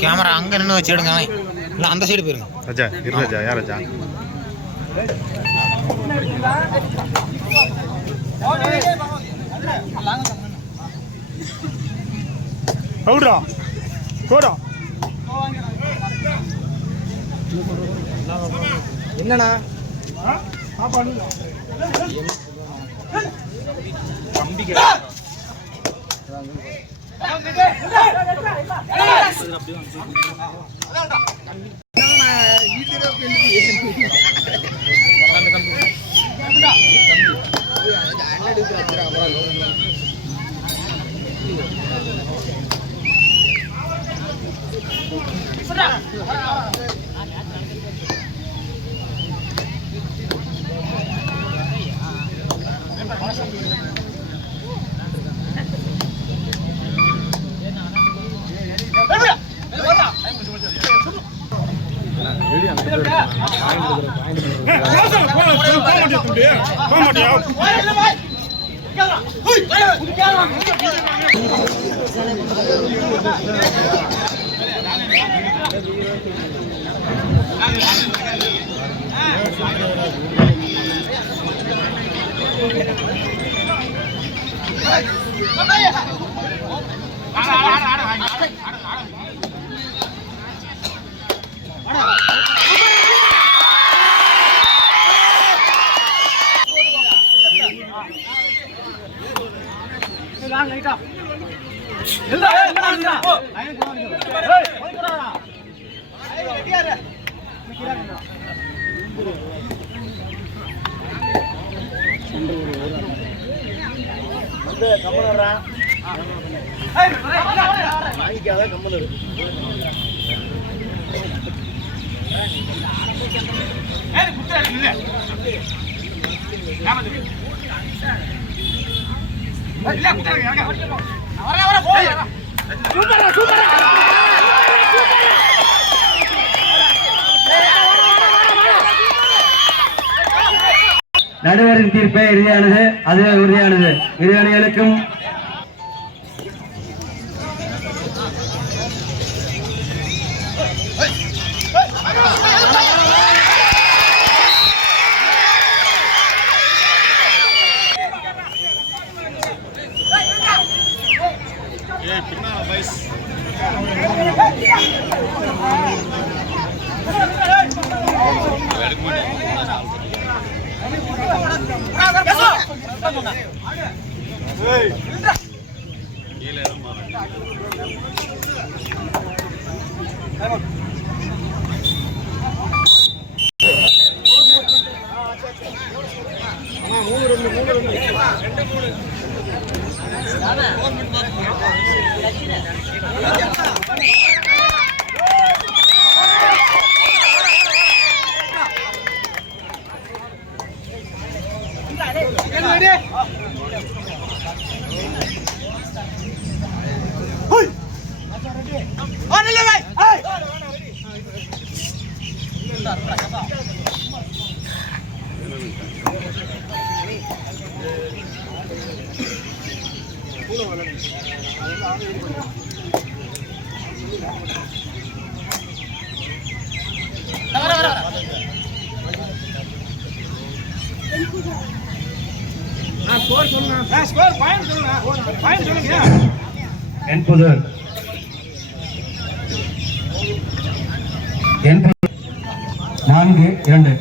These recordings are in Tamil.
கேமரா அங்க நின்று வச்சு எடுங்க. இல்லை அந்த சைடு போயிருங்க. ராஜா இரு ராஜா. யார் ராஜா? என்னண்ணா நடுவரின் தீர்ப்பே இறுதியானது. அதுவே உறுதியானது. இரு அணிகளுக்கும் என்பது 4-2.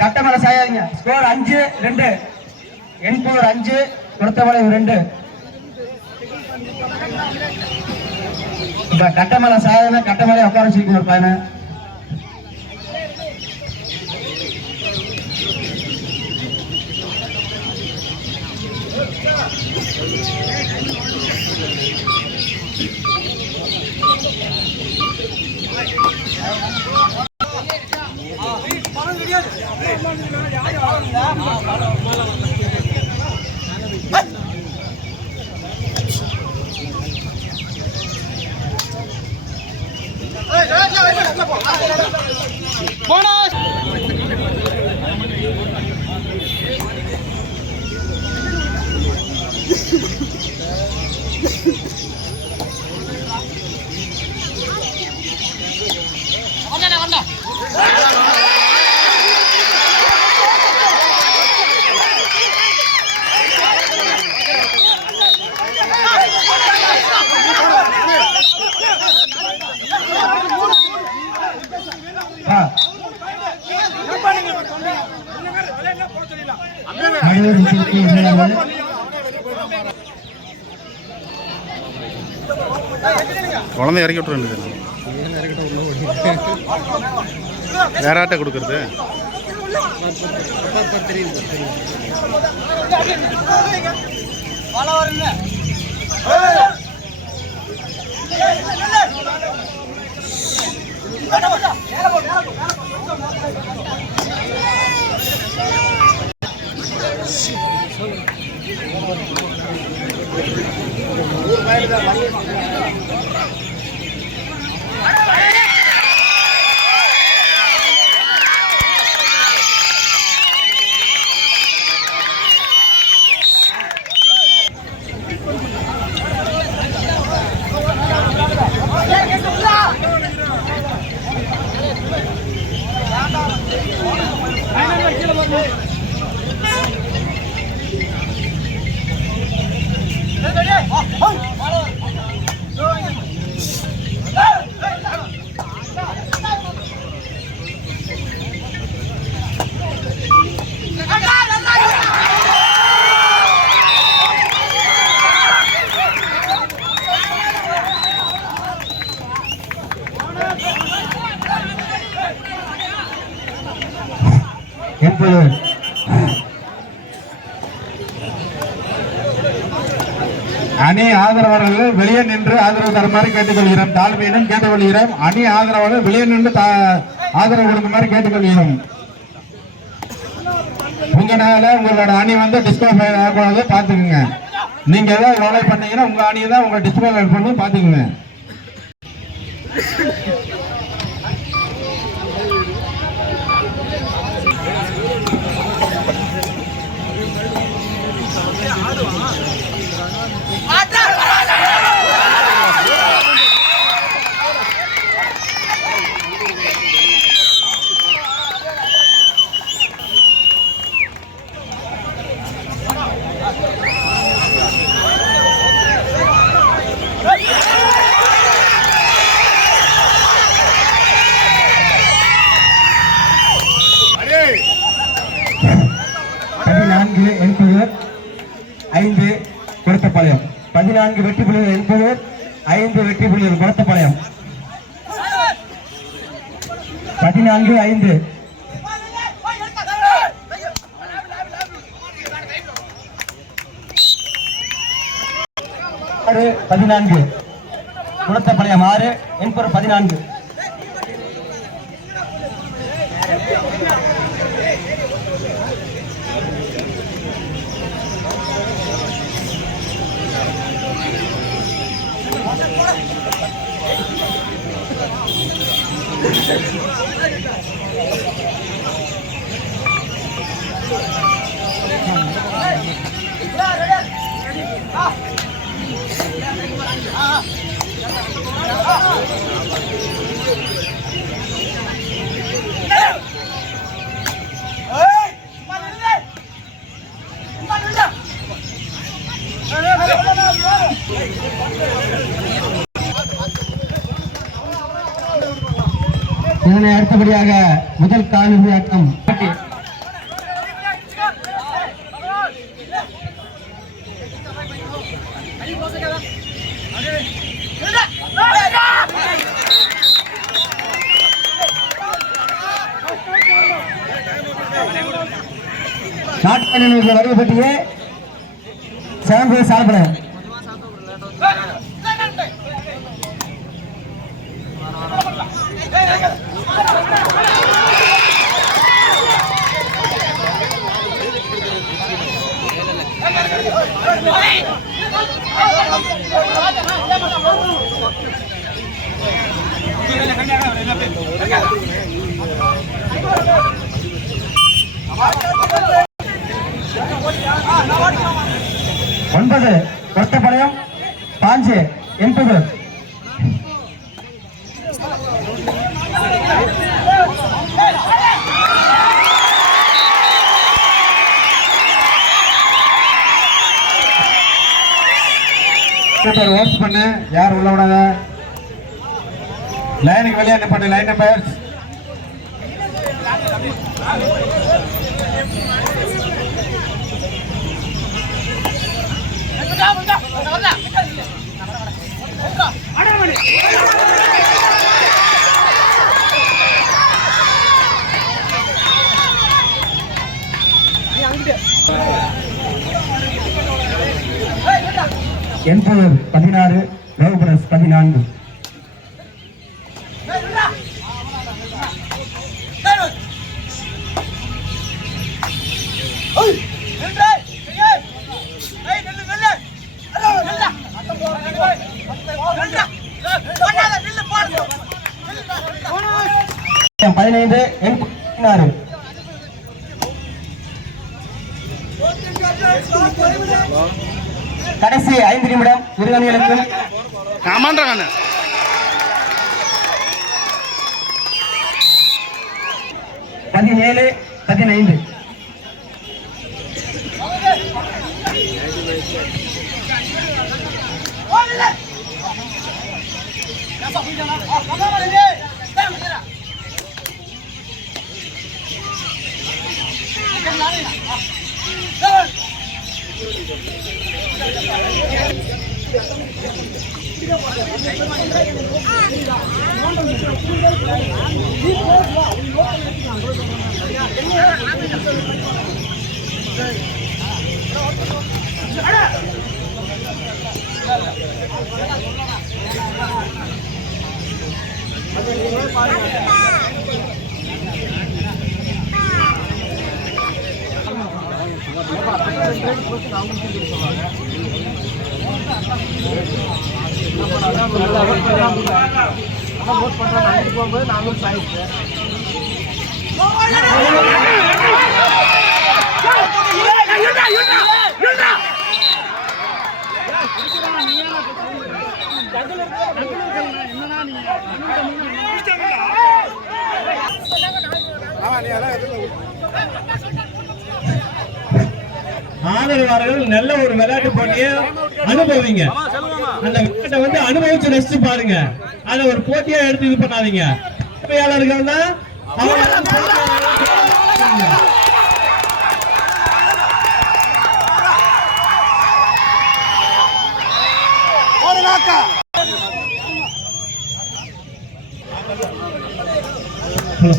கட்டமலை சாயாதீங்க. ஸ்கோர் 5-2. என்பூர் 5, கொடுத்தமலை 2. இப்ப கட்டமலை சாயாத கட்டமலை உட்கார வச்சிருக்கீங்க ஒரு பையனை. குழந்தை இறக்கி விட்டுற வேண்டியது வேற ஆட்டை கொடுக்கறது. அணி ஆதரவாளர்கள் வெளியே நின்று ஆதரவு தருமாறு கேட்டுக்கொள்கிறோம். தாழ்மையிடம் கேட்டுக்கொள்கிறோம். அணி ஆதரவாளர்கள் வெளியே நின்று ஆதரவு கொடுக்குமாறு கேட்டுக்கொள்கிறோம். உங்களால உங்களோட அணி வந்து டிஸ்குவாலிஃபை ஆகக்கூடாது பாத்துக்குங்க. நீங்க ஏதாவது வேலை பண்ணீங்கன்னா உங்க அணியை தான் உங்க டிஸ்குவாலிஃபை பண்ணி பாத்துக்குங்க. 14 வெற்றி புள்ளிகள் என்பவர், 5 வெற்றி புள்ளிகள் குளத்தப்பாளையம். 14-5. ஆறு 14 குளத்தப்பாளையம் 6 என்பவர் 14. இதனை அடுத்தபடியாக முதல் காலிறுதி ஆட்டம். நாட்டு வருகை பற்றியே சேம்பு சாப்பிட ஒன்பது கொத்தப்பாளையம் 5 80. ஓட்ஸ் பண்ணு, யார் உள்ள விடாத, லைனுக்கு வெளியே நிப்பாட்டு. லைன் நம்பர் என்பவர் 16 லோகபுரஸ் 14. கடைசி 5 நிமிடம் இரு அணிகளுக்கும். 17-15. ஆதரவாளர்கள் நல்ல ஒரு விளையாட்டு போட்டியை அனுபவிங்க. அந்த விளையாட்டை வந்து அனுபவிச்சு ரசிச்சு பாருங்க. அதை ஒரு போட்டியா எடுத்து இது பண்ணாதீங்க. பார்வையாளர்கள் தான் ஹலோ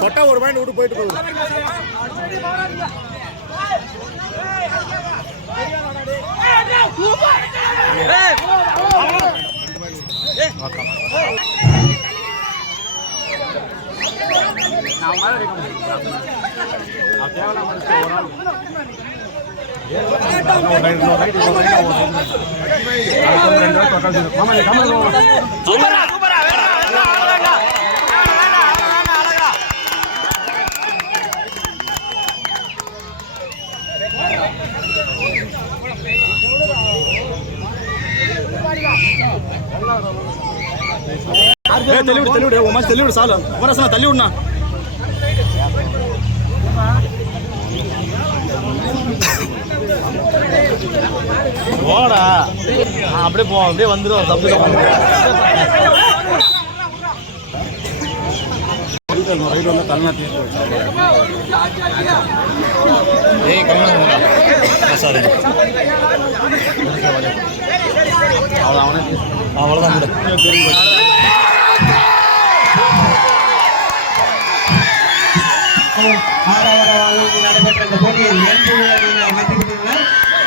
கொட்டா ஒரு பாயிண்ட் விட்டு போயிட்டு போகுது. தள்ளிவிடு உமாச்சு தள்ளிவிடு சாலு உமரசனா தள்ளிவிடுண்ணா. போடா அப்படியே போ அப்படியே வந்துடும் தப்பு ரைட் வந்து தமிழ்நாட்டு அவ்வளோதான் நடைபெற்ற இந்த போட்டியில் என் புழு அணியினர் வெற்றி பெற்றுள்ளனர்.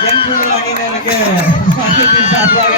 என் புழு அணியினருக்கு சார்பாக